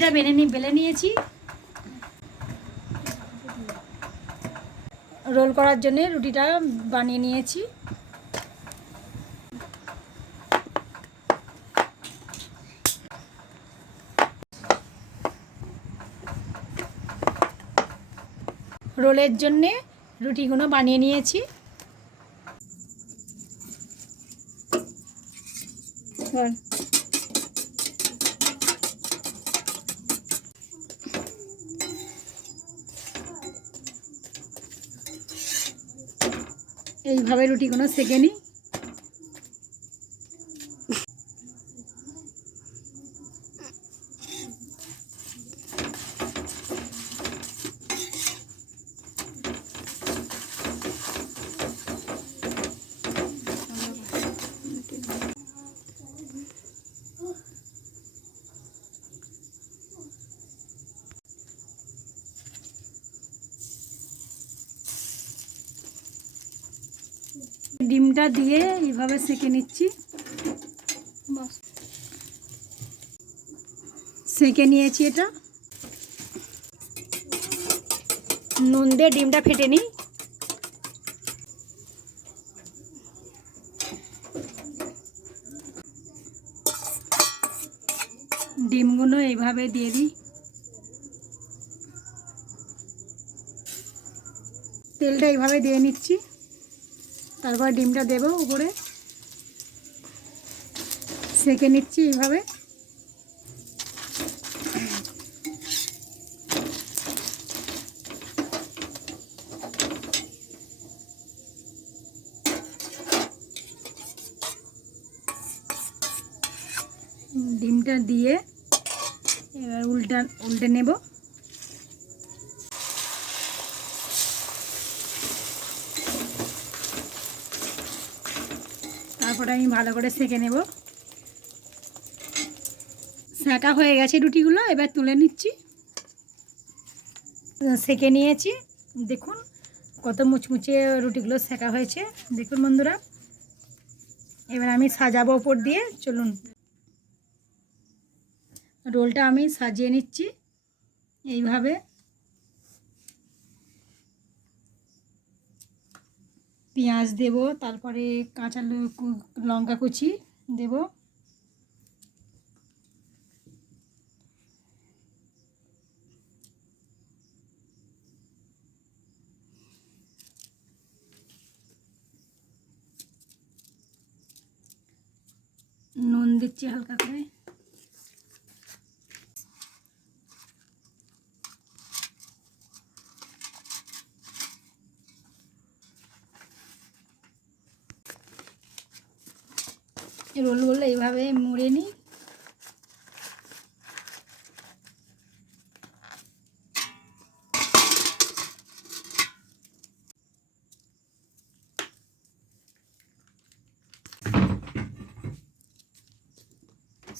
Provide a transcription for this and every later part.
রুটিটা বেলে নিয়েছি। রোল করার জন্য রুটিটা বানিয়ে নিয়েছি। রোলের জন্যে রুটিগুলো বানিয়ে নিয়েছি। এইভাবে রুটিগুলো সেঁকে নিই। ডিমটা দিয়ে এইভাবে সেঁকে নিচ্ছি। সেঁকে নিয়েছি। এটা নুন দিয়ে ডিমটা ফেটে নিই। ডিমগুলো এইভাবে দিয়ে দিই। তেলটা এইভাবে দিয়ে নিচ্ছি, তারপর ডিমটা দেব উপরে। সেঁকে নিচ্ছি এইভাবে। ডিমটা দিয়ে এবার উল্টে নেব। তারপরে আমি ভালো করে সেঁকে নেব। সেঁকা হয়ে গেছে রুটিগুলো, এবার তুলে নিচ্ছি। সেঁকে নিয়েছি, দেখুন কত মুচমুচে রুটিগুলো সেঁকা হয়েছে। দেখুন বন্ধুরা, এবার আমি সাজাবো উপর দিয়ে। চলুন, রোলটা আমি সাজিয়ে নিচ্ছি এইভাবে। পেঁয়াজ দেব, তারপরে কাঁচা লঙ্কা কুচি দেব। নুন দিচ্ছি হালকা করে। রোলগুলো এইভাবে মুড়ে নিই।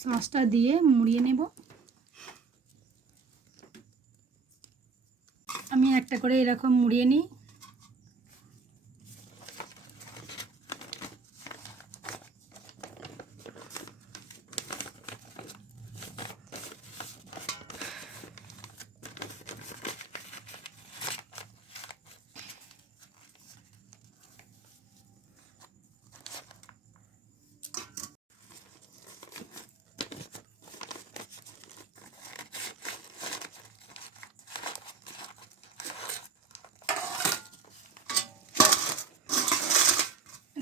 সসটা দিয়ে মুড়িয়ে নেব। আমি একটা করে এরকম মুড়িয়ে নিই।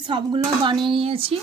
সবগুলো বানিয়ে নিয়েছি।